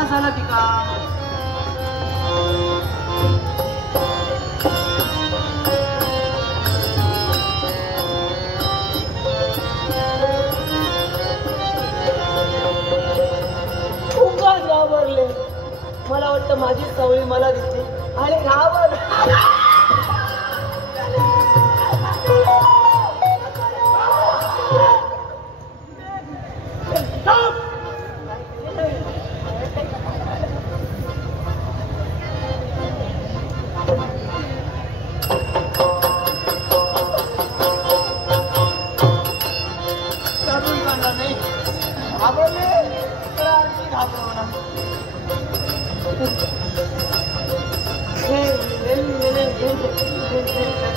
त्रास झाला तिका? खूपच घाबरले. मला वाटतं माझी सवय मला दिसली आणि घाबर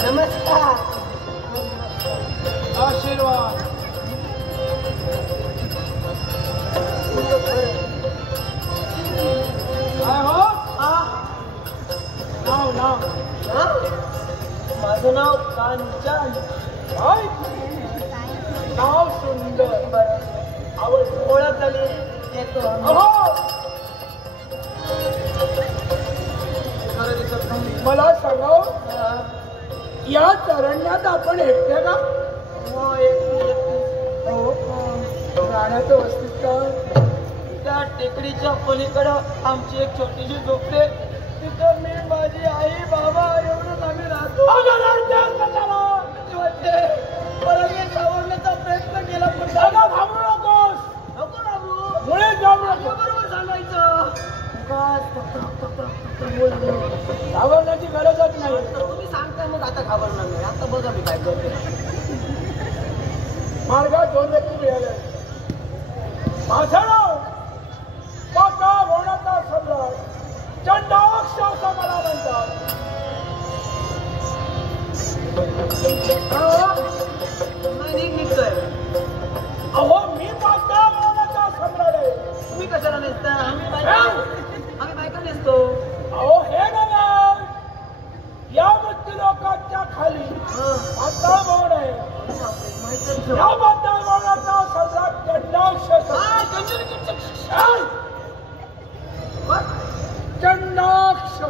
नमस्कार. आशीर्वाद. काय हो? नाव नाव माझं नाव कांचन. काय? नाव सुंदर. आवड ओळख झाली येतो. मला सांगा, या तरण्यात आपण एकटे का? राहण्याचं वस्तीत का? त्या टेकडीच्या पलीकडं आमची एक छोटीशी झोपडे. तिथं मी, माझी आई, बाबा एवढंच आम्ही राहतो. परत मी सावरण्याचा प्रयत्न केला पण घाबरू नकोस. नको घाबरू. मुळेच घाबरू नको. बरोबर सांगायचं. घाबरण्याची गरजच नाही. तुम्ही सांगताय मग आता घाबरणार नाही. आता बघा मी काय करते. मार्गात 2 व्यक्ती मिळाल्या. माझं नाव पाका भोवनाचा सम्राट चंडाक्ष असं मला म्हणतात. नाही निघतोय. अहो मी पाका भोवनाचा सम्राट आहे. तुम्ही कशाला नेसता? आम्ही बायका नेसतो. अहो हे नव्हे, या मृत्यू लोकांच्या खाली पाताळ भवन आहे. या पाताळ भवनाचा सम्राट चंडाक्ष. चंडाक्ष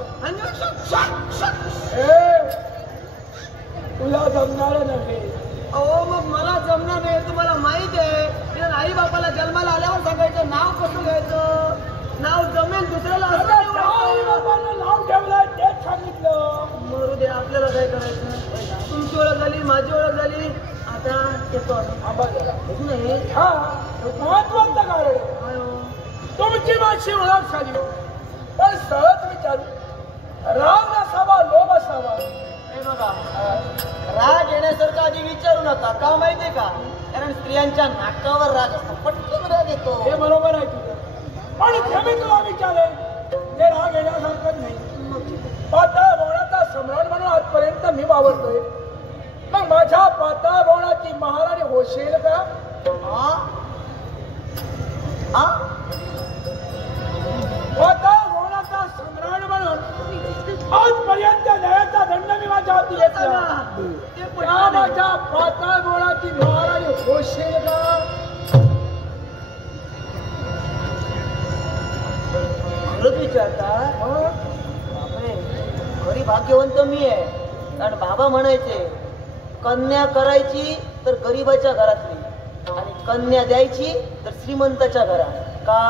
तुला जमणार नव्हे. अहो मग मला जमणार नाही तुम्हाला माहित आहे. आई बापाला जन्माला आल्यावर सांगायचं नाव कसं घ्यायचं. नाव जमेल दुसऱ्याला नाव ठेवलंय तेच सांगितलं. मरू दे. आपल्याला काय करायचं. तुमची ओळख झाली, माझी ओळख झाली. आता येतो नाही. हा महत्वाचं कारण तुमची माझी ओळख झाली. पण सहज विचारू, राग नसावा, लोभ असावा. हे बघा, राग येण्यासारखं आधी विचारू नका. का माहितीये का? कारण स्त्रियांच्या नाकावर राग असतो. पटकन राग येतो. हे बरोबर आहे तुझं. पण मी तुला विचारेन, ते राग येण्यासारखं नाही. पाताळ भवनाचा सम्राट म्हणून आजपर्यंत मी वावरतोय. मग माझ्या पाताळ भवनाची महाराणी होशील का? पाताळ भवनाचा सम्राट म्हणून आजपर्यंत न्यायाचा दंड मी माझ्या हाती घेतला. त्या माझ्या पाताळ भवनाची महाराणी होशील का? खरंच विचारता? खरी भाग्यवंत मी आहे. कारण बाबा म्हणायचे, कन्या करायची तर गरीबाच्या घरातली आणि कन्या द्यायची तर श्रीमंताच्या घरात. का?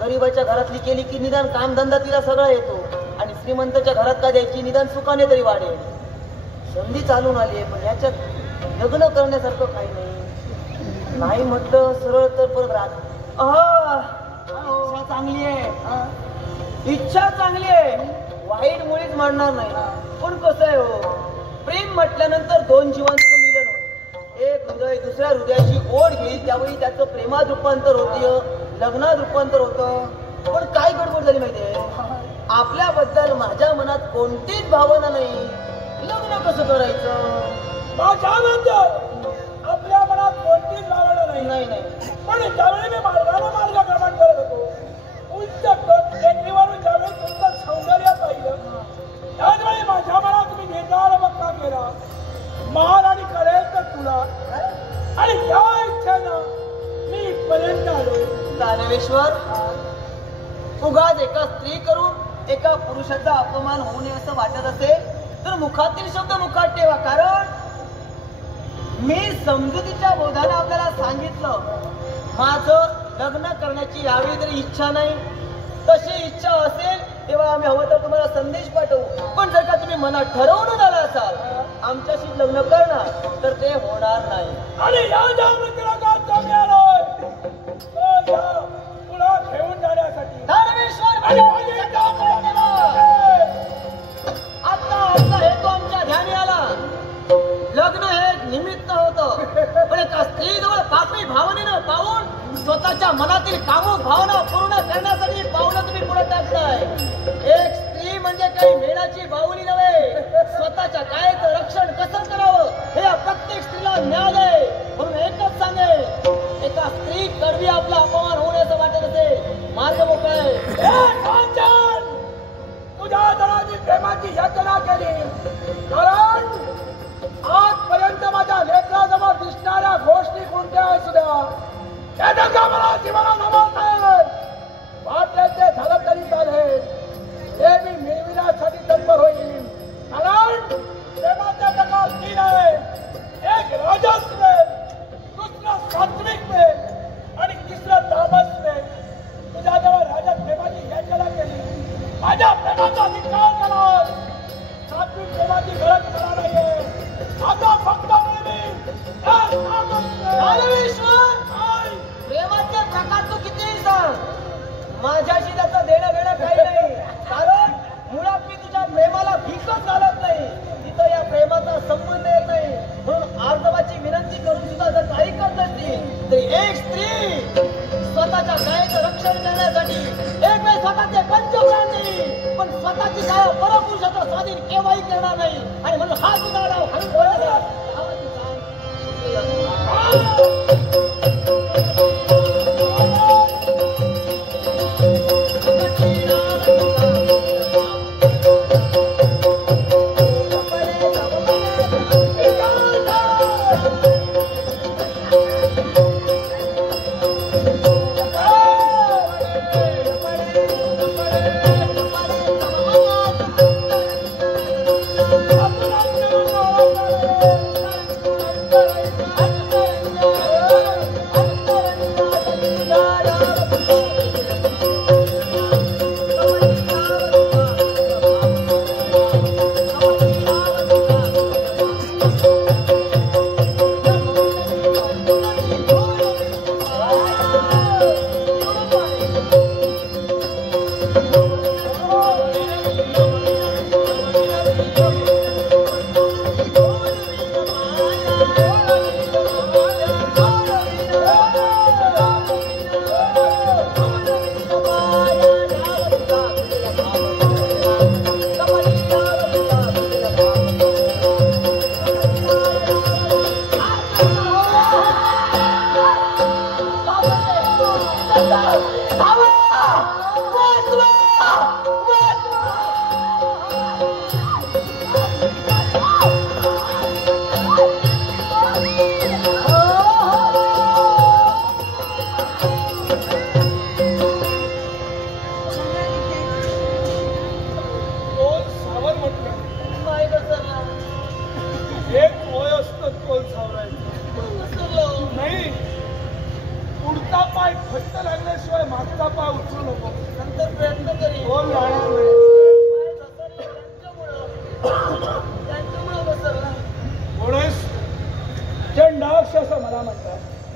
गरीबाच्या घरातली केली की निदान कामधंदा तिला सगळा येतो आणि श्रीमंताच्या घरात का द्यायची, निदान सुखाने तरी वाढेल. संधी चालून आली आहे. पण याच्यात लग्न करण्यासारखं काही नाही. नाही म्हटलं सरळ तर परत राहत. इच्छा चांगली आहे. इच्छा चांगली आहे. वाईट मुळीच मानणार नाही. पण कसं आहे हो, प्रेम म्हटल्यानंतर 2 जीवांचं मिलन होतं. एक हृदय दुसऱ्या हृदयाची ओढ घेईल त्यावेळी त्याचं प्रेमात रूपांतर होतं, लग्नात रूपांतर होतं. पण काय गडबड झाली माहितीये? आपल्याबद्दल माझ्या मनात कोणतीच भावना नाही. लग्न कसं करायचं? माझ्याबद्दल आपल्या मनात कोणतीच भावना नाही. पण ज्यावेळी मी मार्गक्रमण करत होतो, उच्च टेकडीवरून ज्यावेळी तुमचं सौंदर्य पाहिलं, त्याचवेळी माझ्या मनात मी निर्धार पक्का केला, महाराणी कळेल तर तुला. आणि त्या इच्छेनं मी इथपर्यंत आलो. दानवेश्वर, उगाच एका स्त्री करून एका पुरुषाचा अपमान होऊ नये असं वाटत असेल तर मुखातील शब्द मुखात ठेवा. कारण मी समजुतीच्या बोधाने आपल्याला सांगितलं माझं लग्न करण्याची यावेळी तरी इच्छा नाही. तशी इच्छा असेल तेव्हा आम्ही हवं तर तुम्हाला संदेश पाठवू. पण जर का तुम्ही मनात ठरवून आला असाल आमच्याशी लग्न करणार तर ते होणार नाही. आणि या जागृतीला कमी आलोय तो या पुढे घेऊन जाण्यासाठी धर्मेश्वर आणि माझी इच्छा पूर्ण करा. आता आपला हेतू आमच्या ध्यानी आला. लग्न हे एक निमित्त होतं पण एका स्त्रीजवळ पापी भावनेनं पाहून स्वतःच्या मनातील कामुक भावना पूर्ण करण्यासाठी पावलं तुम्ही पुढे टाकताय. एक स्त्री म्हणजे काही मेणाची बाहुली नव्हे. स्वतःच्या कायेचं रक्षण कसं करावं हे या प्रत्येक स्त्रीला ज्ञान आहे. म्हणून एकच सांगेल एका स्त्री कडवी आपला अपमान होण्याचं वाटत असेल मार्ग मोकळा आहे. तुझ्या जणांनी प्रेमाची याचना केली कारण आजपर्यंत माझ्या लेकराजवळ दिसणाऱ्या गोष्टी कोणत्या असू द्या त्याच्या कामाला जीवाला नमवतात. वाटले ते झालं तरी चालेल हे मी मिळविण्यासाठी तत्पर होईल. कारण प्रेमाचे प्रकार 3 आहे. एक राजस प्रेम, दुसरा सात्विक प्रेम आणि तिसरं तामस प्रेम. तुझ्याजवळ राजा प्रेमाची याचना केली माझ्या प्रेमाचा धिक्कार केला. सात्विक प्रेमाची गरज मला नाहीये. आता फक्त प्रेमाचे प्रकार तू कितीही सांग माझ्याशी त्याचं देणं घेणं काही नाही. कारण मुळात मी तुझ्या प्रेमाला भीकच घालत नाही. तिथं या प्रेमाचा संबंध येत नाही. म्हणून आर्दवाची विनंती करून सुद्धा जर काही करत असतील तरी एक स्त्री स्वतःच्या कायेचं रक्षण करण्यासाठी एक वेळ स्वतःचे पंचप्राण देईल पण स्वतःची काय परपुरुषाचा स्वाधीन केव्हाही करणार नाही. आणि म्हणून हा तुझा नाव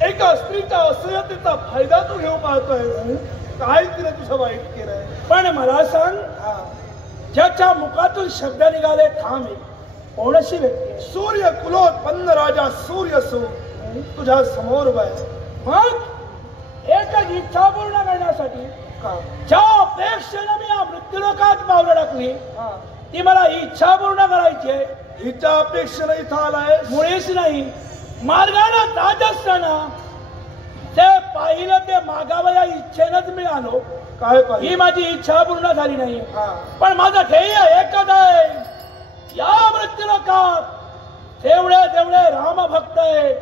एका स्त्रीच्या असह्यतेचा फायदा तू घेऊ पाहतोय. काय तिने तुझं वाईट केलंय? पण मला सांग ज्याच्या मुखातून शब्द निघाले ठाम कोणशी व्यक्ती सूर्य कुलोत्पन्न राजा सूर्य तुझ्या समोर उभा आहे. मग एकच इच्छा पूर्ण करण्यासाठी ज्या अपेक्षेने मी या मृत्यूलोकात पावलं टाकली ती मला ही इच्छा पूर्ण करायची आहे. हिच्या अपेक्षेने इथं आलाय मुळीच नाही. मार्गाने जात असताना ते पाहिलं ते मागावं या इच्छेनंच मी आलो. काय ही माझी इच्छा पूर्ण झाली नाही. पण माझं ध्येय एकच आहे. या मृत्यूलोकात जेवढे जेवढे राम भक्त आहे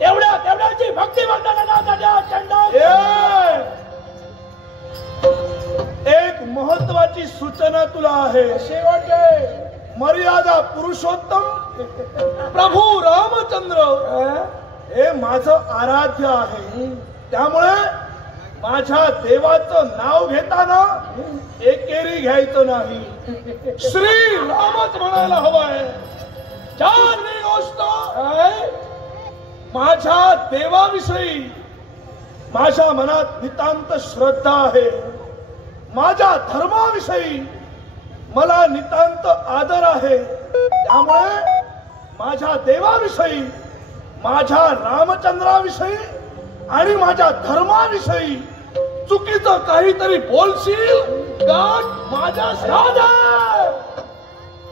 तेवढ्या तेवढ्याची भक्ती बंद करण्यासाठी महत्वाची सूचना तुला आहे. शेवटचे मर्यादा पुरुषोत्तम प्रभू रामचंद्र हे माझं आराध्य आहे. त्यामुळे माझ्या देवाचं नाव घेताना एकेरी घ्यायचं नाही. श्री रामच म्हणायला हवंय. चारवी गोष्ट माझ्या देवाविषयी माझ्या मनात नितांत श्रद्धा आहे. माझ्या धर्माविषयी मला नितांत आदर आहे. त्यामुळे माझ्या देवाविषयी, माझ्या रामचंद्राविषयी आणि माझ्या धर्माविषयी चुकीचं काहीतरी बोलशील गाठ माझ्या श्राद्ध.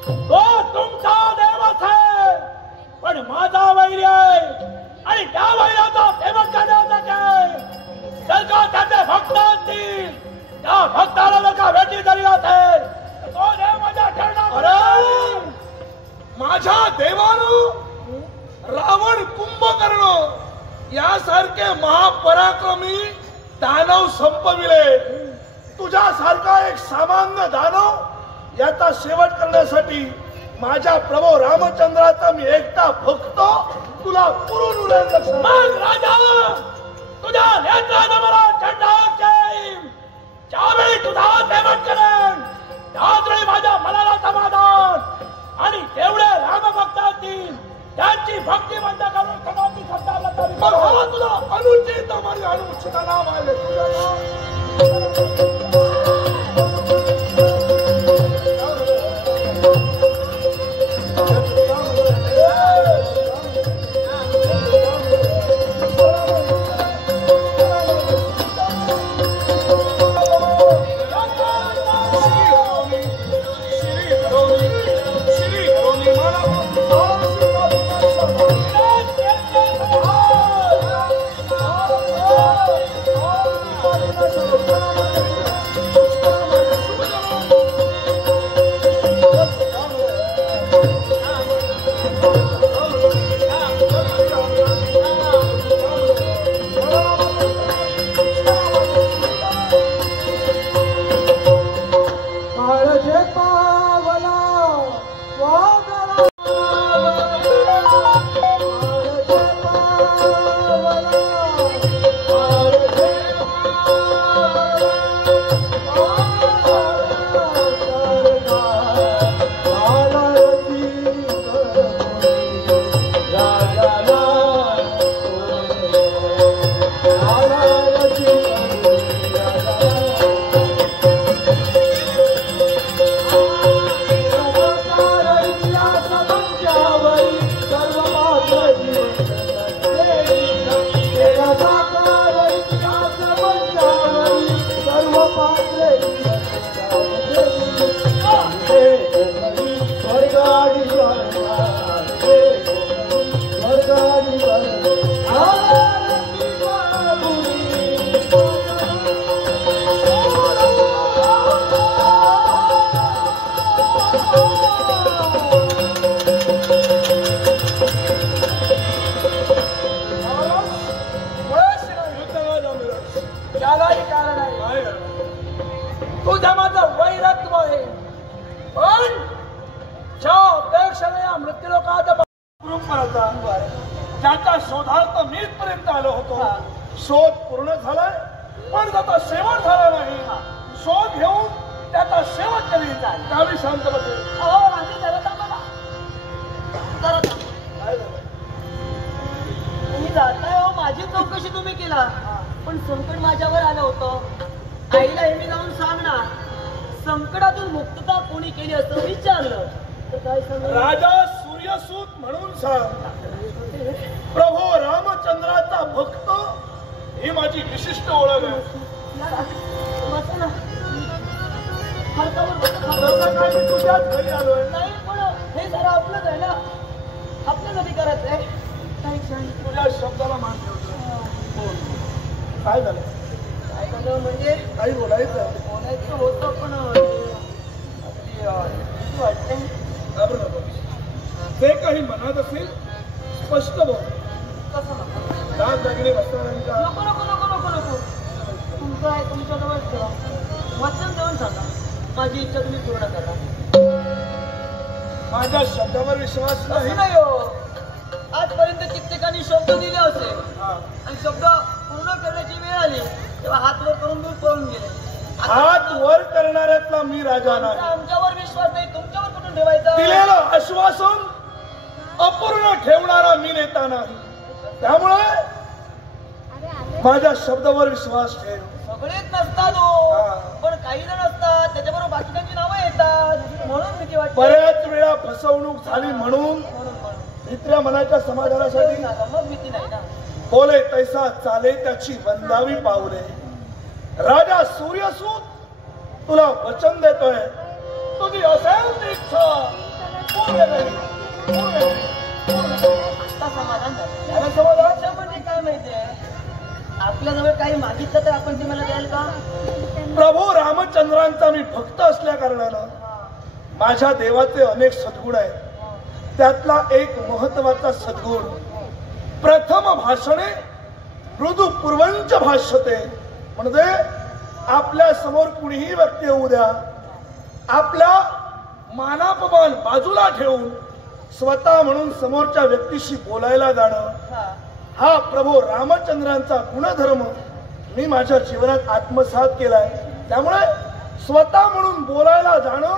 तो तुमचा देवच आहे, पण माझा वैरी आहे आणि त्या वैराचा सेवक करण्यासाठी जर का त्याचे भक्त असतील, त्या भक्ताला जर का भेटी दिली असेल तो देव माझ्या ठरणार. अरे माझ्या देवानं रावण कुंभकर्ण यासारखे महापराक्रमी दानव संपविले. तुझ्यासारखा एक सामान्य दानव याचा शेवट करण्यासाठी माझ्या प्रभू रामचंद्राचा मी एकटा भक्त तुला पुरून उरेल. मग राजा तुझ्या नेत्रानं मला चढावं जाईल. ज्यावेळी तुझा सेवक करेन त्याच वेळी माझ्या मनाला समाधान आणि तेवढे रामभक्त असतील त्यांची भक्ती बंद करून समाधी शब्दाला मग हा तुझा अनुचित माझी अनुचित नाम आहे. तुझ्या ज्याच्या शोधार्थ मी पर्यंत आलो होतो. शोध पूर्ण झालाय पण त्याचा शेवट झाला नाही. शोध घेऊन त्याचा शेवट कधी त्यावेळी शांत बसेल. तुम्ही जाताय हो, माझी चौकशी तुम्ही केला पण संकट माझ्यावर आलं होतं. आईला हे मी जाऊन सांगणार. संकटातून मुक्तता कोणी केली असं विचारलं तर काय सांग. राजा सूर्यसूत म्हणून सांग. प्रभू रामचंद्राचा भक्त ही माझी विशिष्ट ओळख आहे. तुझ्याच घरी आलोय. नाही पण हे जरा आपलंच आहे ना, आपल्यासाठी करायचं आहे. तुझ्या शब्दाला मान ठेवतो. काय झालं? काय झालं म्हणजे काही बोलायचं होतं पण वाटतंय. घाबरू नको. जे काही मनात असेल स्पष्ट बोल. कसं नको दागदागिने वस्त्रांचा नको नको नको नको नको. तुमचं आहे तुमच्याजवळ ठेवा. वचन देऊन सांगा. माझी इच्छा तुम्ही पूर्ण करा. माझ्या शब्दावर विश्वास असं नाही. नाही हो. आजपर्यंत कित्येकांनी शब्द दिले असेल हा. आणि शब्द पूर्ण करण्याची वेळ आली तेव्हा हात वर करून दूर पळून गेले. हात वर करणाऱ्यातला मी राजा नाही. आमच्यावर विश्वास नाही, तुमच्यावर कुठून ठेवायचा? दिलेलं आश्वासन अपूर्ण ठेवणारा मी नेता नाही. त्यामुळे माझ्या शब्दावर विश्वास ठेव. सगळेच नसतात हो, हा. पण काही जण असतात त्याच्याबरोबर बाकीच्यांची नावं येतात म्हणून भीती वाटते. बऱ्याच वेळा फसवणूक झाली म्हणून म्हणून मित्र मनाच्या समाधानासाठी मग भीती नाही ना. बोले तैसा चाले त्याची वंदावी पावले. राजा सूर्यसूत तुला वचन देतोय, तुझी असेल ती इच्छा पूर्ण करीन, पूर्ण करीन, पूर्ण करीन. आता समाधान झालं. झालं समाधान? अच्छा, म्हणजे काय माहितीये, आपल्याजवळ काही मागितलं तर आपण ते मला द्याल का? प्रभू रामचंद्रांचा मी भक्त असल्या कारणानं माझ्या देवाचे अनेक सद्गुण आहेत. त्यातला एक महत्वाचा सद्गुण, प्रथम भाषणे मृदू पूर्वंच भाष्यते. म्हणजे आपल्या समोर कुणीही व्यक्ती येऊ द्या, आपला मानापमान बाजूला ठेवून स्वतः म्हणून समोरच्या व्यक्तीशी बोलायला जाणं, हा प्रभू रामचंद्रांचा गुणधर्म मी माझ्या जीवनात आत्मसात केलाय. त्यामुळे स्वतः म्हणून बोलायला जाणं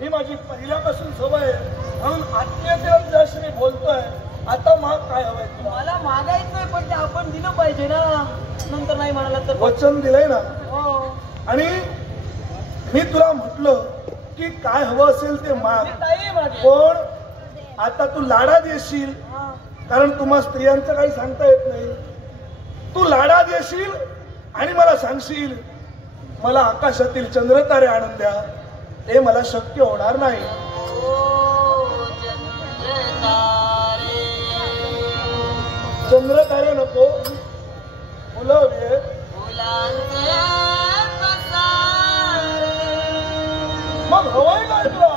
ही माझी पहिल्यापासून सवय आहे. म्हणून आत्मीयतेशी मी बोलतोय. आता माग काय हवंय मला मागायचंय, पण ते आपण दिलं पाहिजे ना. नंतर नाही म्हणाला तर वचन दिलंय ना. हो. आणि मी तुला म्हटलं की काय हवं असेल ते माग. पण आता तू लाडात येशील, कारण तुम्हा स्त्रियांचं काही सांगता येत नाही. तू लाडात येशील आणि मला सांगशील मला आकाशातील चंद्रतारे आणून द्या. ते मला शक्य होणार नाही. चंद्रतारे नको, फुलं वेळ मग हवंय काय तुला?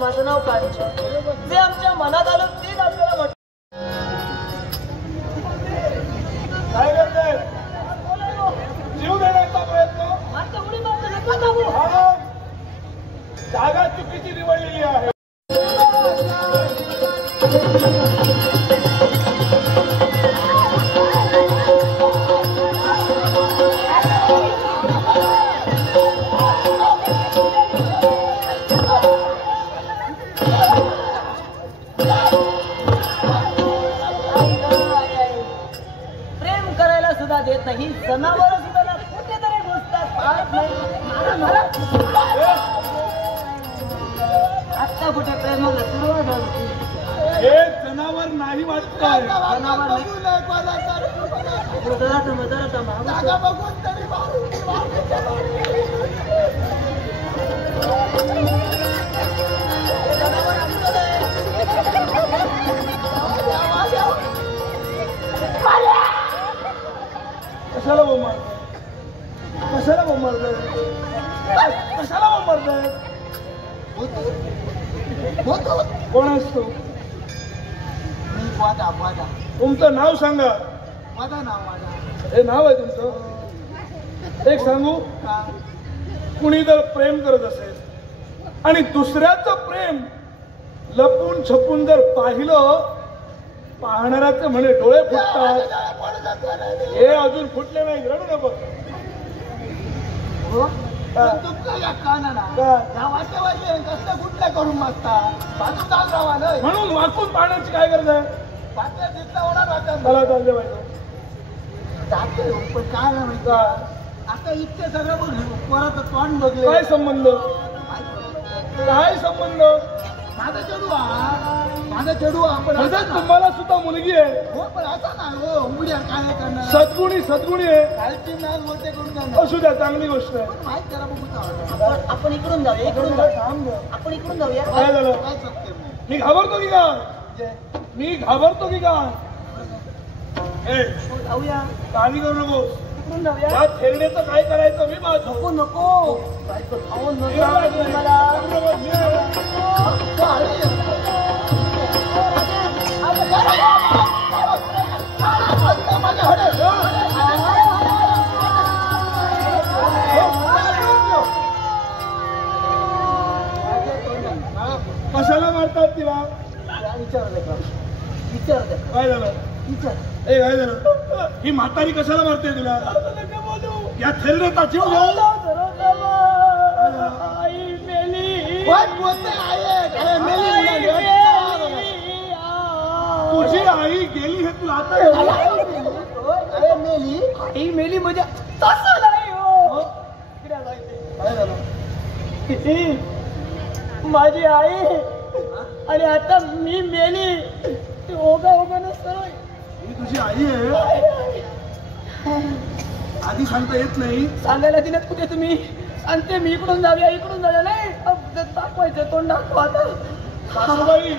माझं नाव कांचन. जे आमच्या मनात आलं तेच आपल्याला म्हटलं. तिची निवडलेली आहे. प्रेम करायला सुद्धा देत नाही. जनावर सुद्धा कुठेतरी घुसतात, पाहत नाही. आता कुठे प्रेमाला सुरुवात झाली. हे जनावर नाही वाटतंय. जनावर नाही. जरा थांबा, जरा थांबा. कशाला बोंबारताय? कशाला बोंबारताय? कशाला बोंबारताय? कोण असतो? तुमचं नाव सांगा. हे नाव आहे तुमचं? एक सांगू, कुणी जर प्रेम करत असेल आणि दुसऱ्याचं प्रेम लपून छपून जर पाहिलं, पाहणाऱ्याचे म्हणे डोळे फुटतात. हे अजून फुटले नाही, रडू नको. म्हणून वाकून पाहण्याची काय गरज आहे? मला चालले पाहिजे. आता इतके सगळं परत तोंड बघले. काय संबंध? काय संबंध? माझा चेडू आपण तुम्हाला सुद्धा मुलगी आहे. हो, पण आता नाही हो. उमड्या काय करणार? सद्गुणी आहे. कालची नाल मोठे करून जाणार. असू द्या, चांगली गोष्ट आहे. माहित करा बघू. आपण इकडून जाऊया. इकडून आपण इकडून जाऊया. काय झालं? काय सत्य मी घाबरतो की काय? मी घाबरतो की काय? जाऊया. काळजी करू नको. इकडून जाऊया. या थेरडेचं काय करायचं मी पाहतो. नको नको. अहो, नको मला. कशाला मारतात तिला? विचार काय झालं? ए, काय झालं? ही म्हातारी कशाला मारते तुला? या थेरडेचा जीव घेऊन तुझी आई गेली हे तुला आता मेली म्हणजे तसं नाही हो. काय झालं? माझी आई आणि आता मी मेली. ती ओगा नसतं. ही तुझी आई आहे? आधी सांगता येत नाही? सांगायला दिलं कुठे तुम्ही? सांगते मी. इकडून जाऊया. इकडून जाऊया. नाही दाखवायचं तोंड दाखव आता. सासूबाई,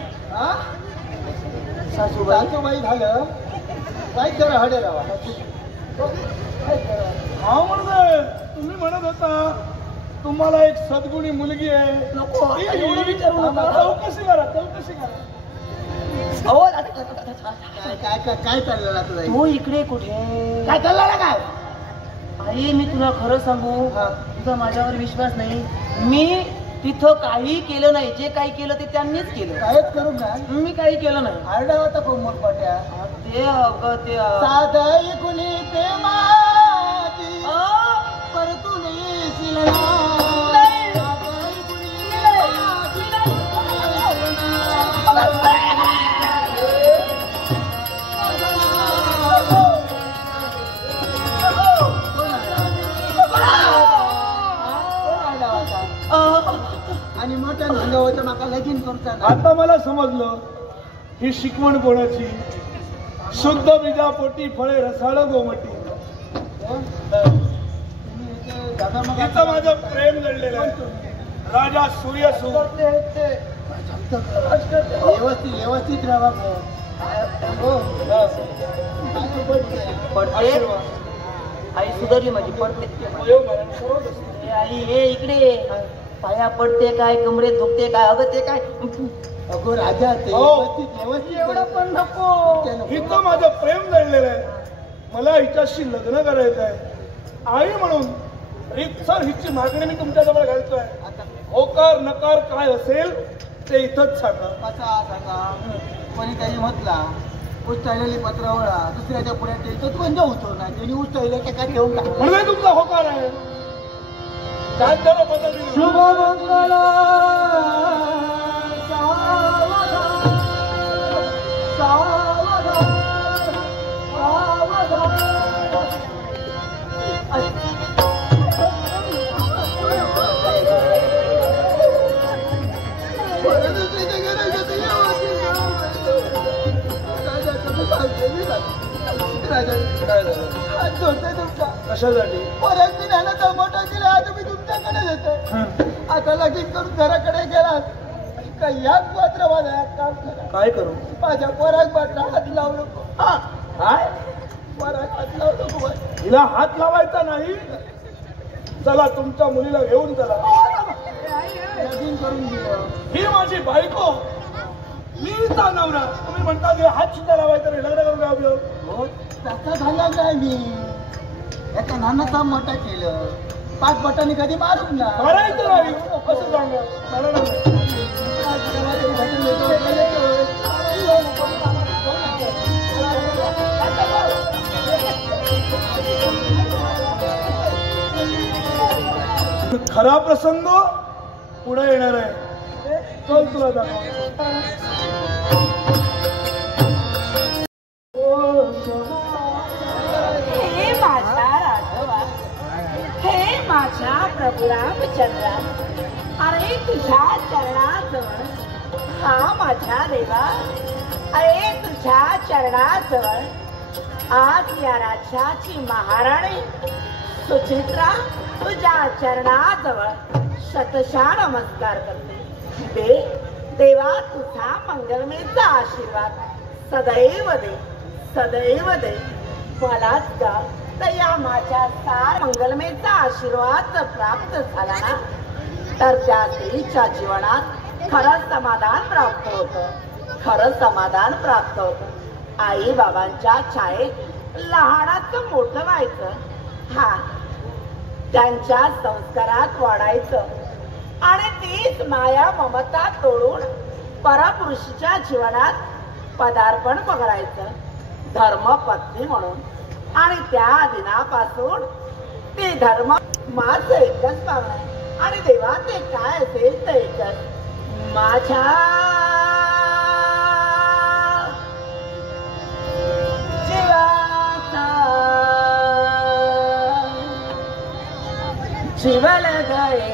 सासूबाई झालं. काय जरा हडे राहा. हा म्हणत तुम्ही म्हणत होता तुम्हाला एक सद्गुणी मुलगी आहे. नको एवढं विचारू नका. चौकशी करा, चौकशी करा. अहो, काय चाललेलं आता तू इकडे कुठे? काय चाललं काय? आई मी तुला खरं सांगू, तुझा माझ्यावर विश्वास नाही. मी तिथं काही केलं नाही. जे काही केलं ते त्यांनीच केलं. कायच करू ना. मी काही केलं नाही. आरडा होता कोमल पाट्या. ते अगं ते साधय कुणी प्रेमाची परतून येशील नाही. साधय कुणी आणि मोठ्या होतं माका लगीन करताना. आता मला समजलं ही शिकवण कोणाची. शुद्ध बीजापोटी फळे रसाळ गोमटी. तिचं माझं प्रेम जडलेलं आहे. राजा सूर्यसूर. व्यवस्थित राहा. पडते. आई सुधारली माझी. पडते आई. हे इकडे पाया पडते काय, कमरेत दुखते काय? अगं ते काय? अगो राजा ते व्यवस्थित एवढं पण नको. हिचं माझं प्रेम जडलेलं आहे. मला हिच्याशी लग्न करायचं आहे. आई म्हणून रीतसर हिची मागणी मी तुमच्याजवळ घालतोय. होकार नकार काय असेल ते इथंच सांगा. कसा सांगा कोणी काही म्हटला उचललेली पत्रवळा दुसऱ्याच्या पुढे तो म्हणजे उचलणार त्यांनी उचलले ते काय ठेवून टाक म्हणजे तुमचा होकार आहे. काय झालं पद्धती शुभ मंगल कशासाठी परत मी नानाचा मोठा केला आता मी तुमच्याकडे येते. आता लगीन करून घराकडे गेला का याच मात्र माझा एक काम करा. काय करू माझ्या पोराक मात्र हात लावू नको. काय पोराक हात लावू नको. हिला हात लावायचा नाही. चला तुमच्या मुलीला घेऊन चला. लगीन करून दिलं ही माझी बायको मीचा नवरा. तुम्ही म्हणता की हात सुद्धा लावायचा नाही लग्न करून द्यावं. हो तसं झालं नाही मी एका नानाचा मोठा केलं 5 बटाने कधी मारूच ना मारायचं नाही असं सांगा मला नाही. खरा प्रसंग पुढे येणार आहे. चल तुला दाखव. हे माझा राघवा, हे माझ्या प्रभू रामचंद्रा, अरे तुझ्या चरणाजवळ हा माझ्या देवा, अरे तुझ्या चरणाजवळ आज या राज्याची महाराणी सुचित्रा तुझ्या चरणाजवळ शतशः नमस्कार करते. देवा तुझा मंगलमयचा आशीर्वाद सदैव दे, सदैव दे. मलाच का तर या माझ्या सार मंगलमयचा आशीर्वाद जर प्राप्त झाला ना तर त्या स्त्रीच्या जीवनात खरं समाधान प्राप्त होतं, खरं समाधान प्राप्त होतं. आई बाबांच्या छायेत लहानाचं मोठं व्हायचं, हा त्यांच्या संस्कारात वाढायचं आणि तीच माया ममता तोडून परपुरुषाच्या जीवनात पदार्पण पकडायचं धर्मपत्नी म्हणून. आणि त्या दिनापासून ते धर्म माझं एकच पावलं आहे. आणि देवा ते काय असेल ते एकच. माझ्या जीवाचा जीवल गए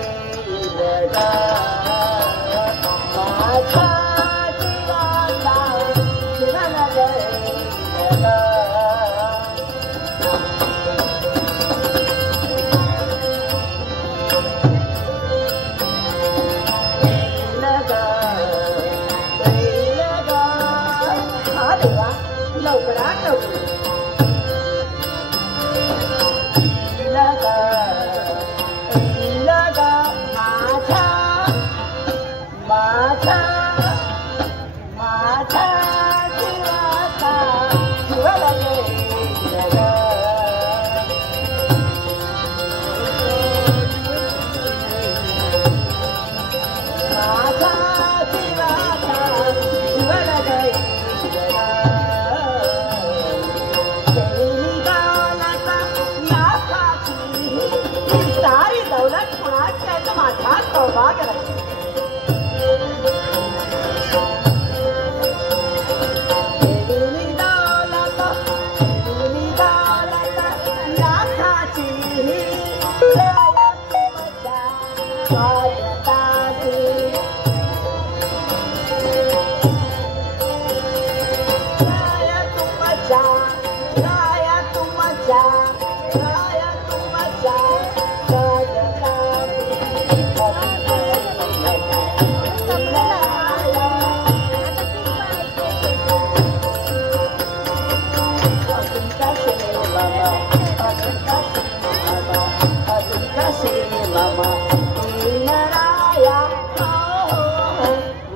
माझ्या जीवाचा जीवल गए लवकरात माझ्या माझ्या जीवाचा जीवल माझ्या जीवाचा जीवल सारी दौलत कुणाची आहे तर माझा सौभाग्य आहे.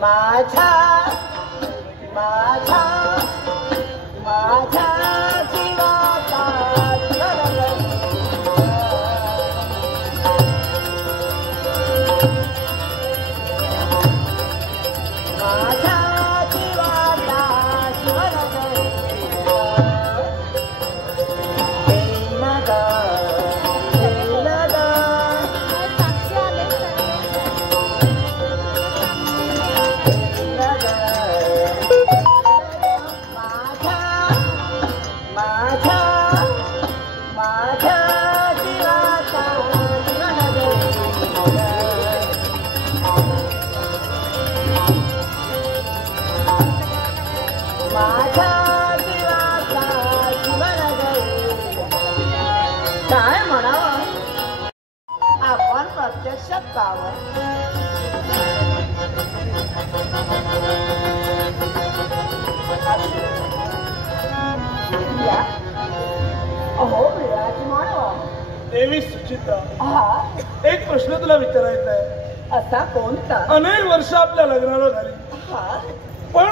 माझ्या माझ्या माझ्या जीवाचा या. अहो विराजमान देवी सुचित्रा, हा एक प्रश्न तुला विचारायचा आहे. असा कोणता? अनेक वर्ष आपल्या लग्नाला झाली, हा पण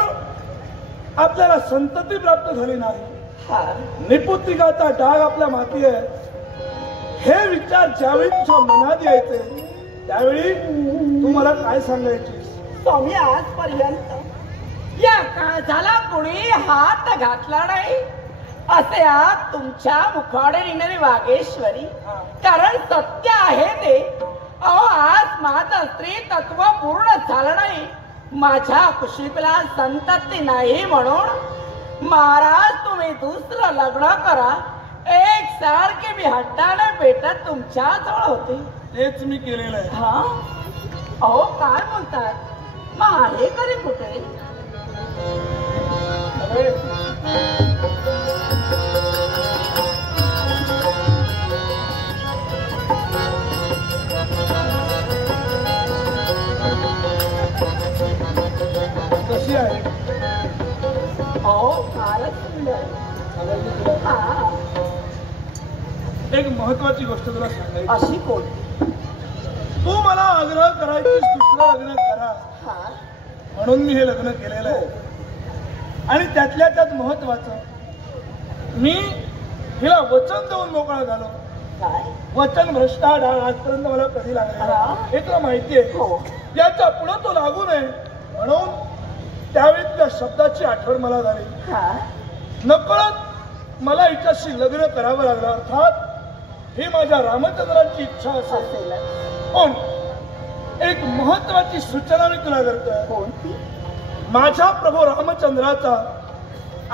आपल्याला संतती प्राप्त झाली नाही. हा निपुत्रिकाचा डाग आपल्या माती आहे. हे विचार ज्यावेळी तुझ्या मनात यायचे त्यावेळी तू मला काय सांगायचीस? स्वामी आजपर्यंत या काळजाला कुणी हात घातला नाही असे आज तुमच्या मुखाडे निघणारी वागेश्वरी. कारण सत्य आहे ते. अहो आज माझं स्त्री तत्व पूर्ण झालं नाही. माझ्या कुशीला संतती नाही म्हणून महाराज तुम्ही दुसरं लग्न करा. एक सारखे मी हट्टाने पेटत तुमच्या जवळ होते. तेच मी केलेलं आहे. हा अहो काय बोलतात? मग आहे कधी कुठे? कशी आहे? अहो फारच सुंदर. हा एक महत्वाची गोष्ट तुला सांगायची. अशी कोणती? तू मला आग्रह करायचीस दुसरं लग्न करा हा म्हणून मी हे लग्न केलेलं आहे. आणि त्यातल्या त्यात महत्वाचं, मी हिला वचन देऊन मोकळा झालो. काय? वचन भ्रष्टा डाग आजपर्यंत मला कधी लागला हा. हे तुला माहितीये. हो. याच्या पुढे तो लागू नये म्हणून त्यावेळी त्या शब्दाची आठवण मला झाली. हा नकळत मला हिच्याशी लग्न करावं लागलं. अर्थात ही माझ्या रामचंद्राची इच्छा असेल. असेल. पण एक महत्वाची सूचना मी तुला करतोय. कोणती? माझ्या प्रभू रामचंद्राचा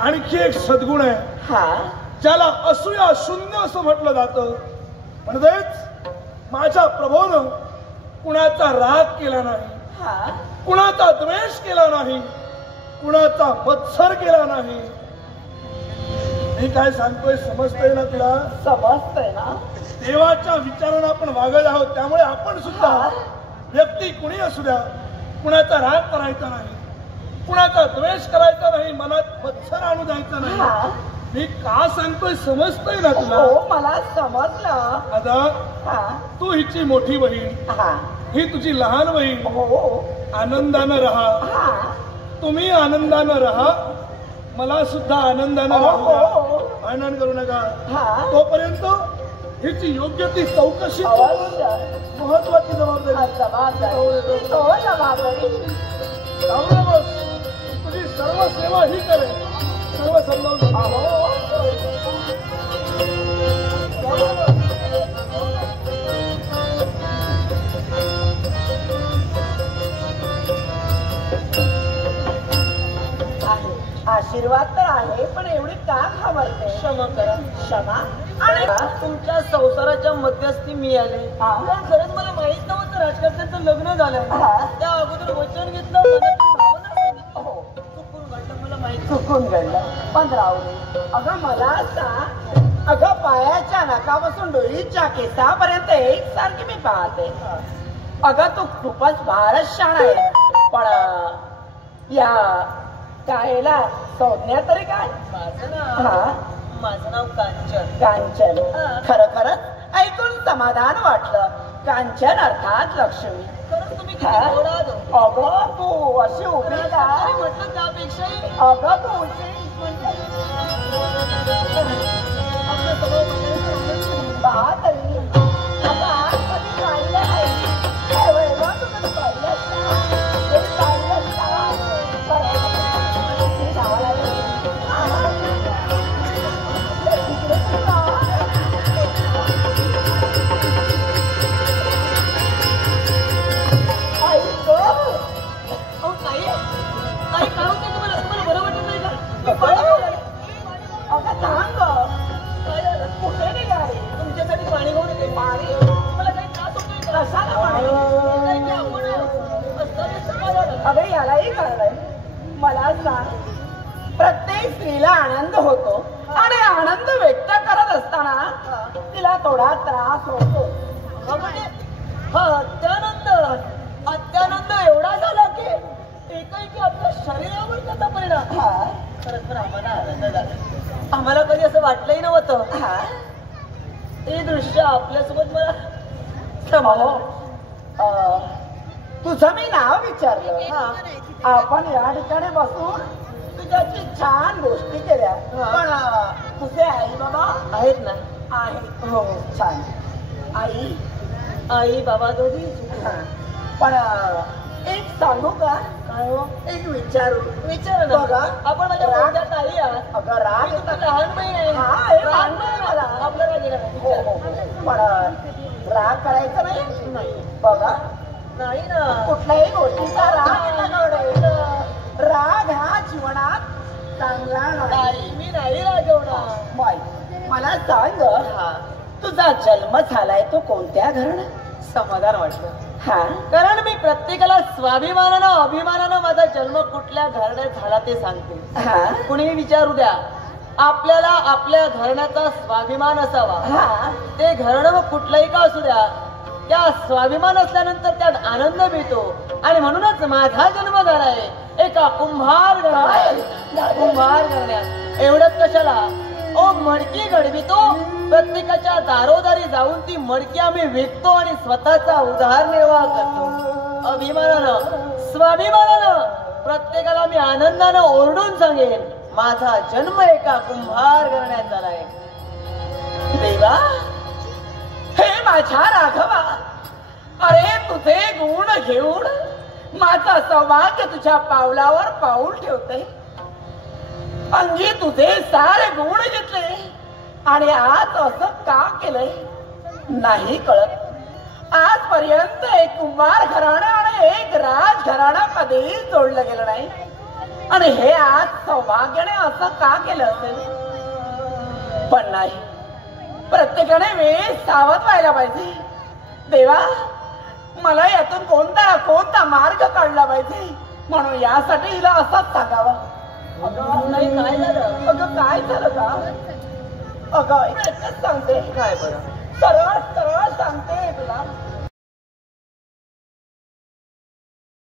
आणखी एक सद्गुण आहे हा ज्याला असूया शून्य असं म्हटलं जातं. म्हणजेच माझ्या प्रभूनं कुणाचा राग केला नाही, हा कुणाचा द्वेष केला नाही, कुणाचा मत्सर केला नाही. मी काय सांगतोय समजतंय ना तुला? समजतंय ना? देवाच्या विचारानं आपण वागत आहोत. त्यामुळे आपण सुद्धा व्यक्ती कुणी असू द्या कुणाचा राग करायचा नाही, कुणाचा द्वेष करायचा नाही, मनात मत्सर आणू द्यायचा नाही. हा मी का सांगतोय समजतंय ना तुला? हो मला समजलं. आता हा तू हिची मोठी बहीण, हा ही तुझी लहान बहीण. हो आनंदानं राहा, हा तुम्ही आनंदानं राहा, मला सुद्धा आनंदानं राहू द्या. आनंद करू नका. हा तोपर्यंत हिची योग्य ती चौकशी अवश्य. महत्वाची जबाबदारी. हा, जबाबदारी. तो जबाबदारी. त्यामुळे बस तुझी सर्व सेवा ही करेल, सर्व समजावून अहो आशीर्वाद तर आहे पण एवढी का घाबरते? क्षमा करा. क्षमा आणि तुमच्या संसाराच्या मध्यस्थी मी आले. हा. पण खरंच मला माहित नव्हतं राजकारण्याचं लग्न झालं. हा. त्या अगोदर वचन घेतलं, मनातली भावना सांगितली. हो चुकून घडलं मला माहित. चुकून घडलं पण राहू दे. अगं मला सांग, अगं पायाच्या नाकापासून डोळीच्या केसापर्यंत एक सारखी मी पाहते. अगं तू खूपच भारत शाण आहे. पण या कायला संज्ञा तरी काय? माझं नाव कांचन. कांचन. हा. खरं खरंच ऐकून समाधान वाटलं. कांचन अर्थात लक्ष्मी. खरंच तुम्ही किती हा? गोड आहात. अगं तू अशी उभी तरी का? म्हटलं त्यापेक्षाही अगं तू उशी आपलं सगळं पहा तरी आता आज कधी काढलं नाही. काय वय गं, तू कधी काढलंस का? कधी काढलंस का? बरं. किती जावं लागेल? तिकडे तू जा. आई गं. अहो ताई, ताई काय होतंय तुम्हाला? तुम्हाला बरं वाटत नाही का? मी पाणी घेऊन आले. अगं थांब गं. काय झालं? कुठे निघाली? तुमच्यासाठी पाणी घेऊन येते. पाणी? तुम्हाला काही त्रास होतोय का? कशाला पाणी? काय की आपण असताना सगळं झालं. अगं यालाही कळलंय. मला सांग, प्रत्येक स्त्रीला आनंद होतो आणि आनंद व्यक्त करत असताना तिला थोडा त्रास होतो. हा म्हणजे हा त्यानंतर हा खरंच पण आम्हाला आनंद झाला. आम्हाला कधी असं वाटलंही नव्हतं. हा हे दृश्य आपल्यासोबत मला तुझं मी नाव विचारलं. हा. आपण या ठिकाणी बसून तुझ्याची छान गोष्टी केल्या. हा. पण तुझे आई बाबा आहेत ना. आहेत. हो छान. आई आई बाबा दोघी. हा. पण एक सांगू का? काय हो? एक विचारू. विचारा ना. बघा. आपण माझ्या राग- पोटात आई आहात. अगं राग मी येतात. तुमची लहान बहीण आहे. हा, हे राग मान्य आहे मला. आपलं काय गेलं नाही. हो, हो, हो. पण राग करायचा नाही. नाही. बघा नाही ना. कुठल्याही गोष्टीचा राग नका. राग हा जीवनात चांगला नाही. नाही, मी नाही रागवणार. मला सांग, हा. तुझा जन्म झालाय तो कोणत्या घराण्यात? समाधान वाटलं. हा कारण मी प्रत्येकाला स्वाभिमानानं अभिमानानं माझा जन्म कुठल्या घराण्यात झाला ते सांगते. हा कुणीही विचारू द्या. आपल्याला आपल्या घराण्याचा स्वाभिमान असावा. हा ते घराणं मग कुठलंही का असू द्या, त्या स्वाभिमान असल्यानंतर त्यात आनंद मिळतो. आणि म्हणूनच माझा जन्म झालाय एका कुंभार घराण्यात. कुंभार घराण्यात. एवढंच कशाला, ओ मडकी घडवितो. प्रत्येकाच्या दारोदारी जाऊन ती मडकी आम्ही विकतो आणि स्वतःचा उदरनिर्वाह करतो. अभिमानानं स्वाभिमानानं प्रत्येकाला मी आनंदानं ओरडून सांगेन, माझा जन्म एका कुंभार घराण्यात झालाय. देवा, हे माझ्या राघवा, अरे तुझे गुण घेऊन माझा सौभाग्य तुझ्या पावलावर पाऊल ठेवते. अंगी तुझे सारे गुण घेतले आणि आज असं का केलंय नाही कळत. आजपर्यंत एक कुंभार घराणं आणि एक राज घराणं कधीही जोडलं गेलं नाही. आणि हे आज सौभाग्याने असं का केलं असेल? पण नाही, प्रत्येकाने वेळ सावध व्हायला पाहिजे. देवा, मला यातून कोणता मार्ग काढला पाहिजे. म्हणून यासाठी हिला असंच सांगावं. अगं नाही, काय झालं? अगं काय झालं का? अगं एकच सांगते. काय बरं? सरळ सरळ सांगते तुला.